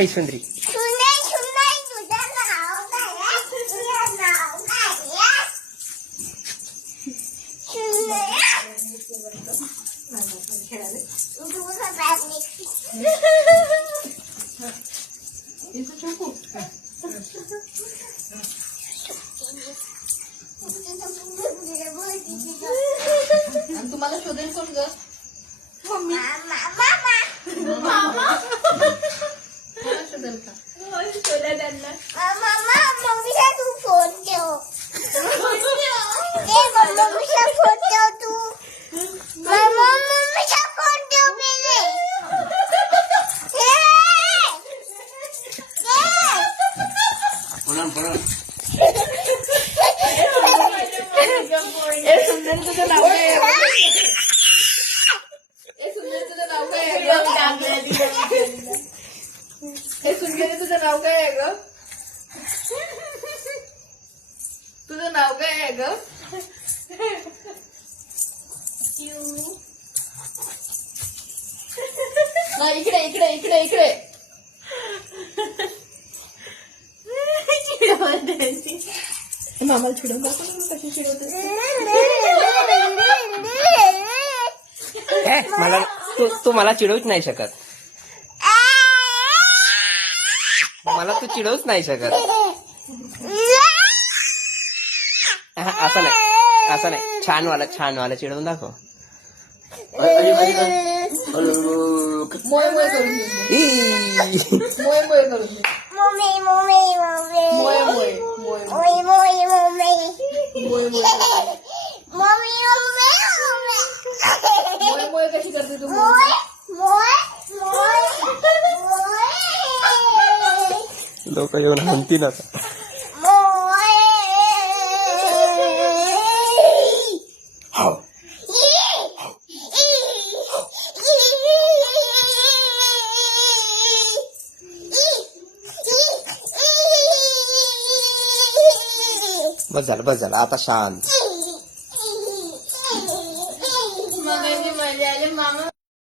ऐ सुंदरी सुंदर सुंदर तुझं नाव काय आहे? तुझं नाव काय आहे? सुंदर तुझं बॅग आणि तुम्हाला शोधेल कोण ग? मम्मी मामा मला शोधेल का? मामा मम्मीला तू फोन ठेव मम्मीचा फोन ठेव तू मामा मम्मीचा फोन ठेव मेरे ए सुंदर तुझं नाव काय आहे? ए सुंदर तुझं नाव काय आहे ग? ए सुंदर तुझं नाव काय आहे ग? तुझं नाव काय आहे ग? नाही इकडे इकडे इकडे इकडे मामाला चिडवून दाखव ना कशी चिडवते. मला तू मला चिडवूच नाही शकत. मला तू चिडवूच नाही शकत. असं नाही छान वाला चिडवून दाखव. मोय मोय करून दे. मोय मोय करून दे. मम्मी मम्मी मम्मी मोय मोय मोय मोय मोय मम्मी मोय मोय मम्मी मम्मी मोय मोय कशी करते तू? मोय मोय मोय मोय लोक येऊन म्हणतील आता. मोय हो बस झालं आता शांत.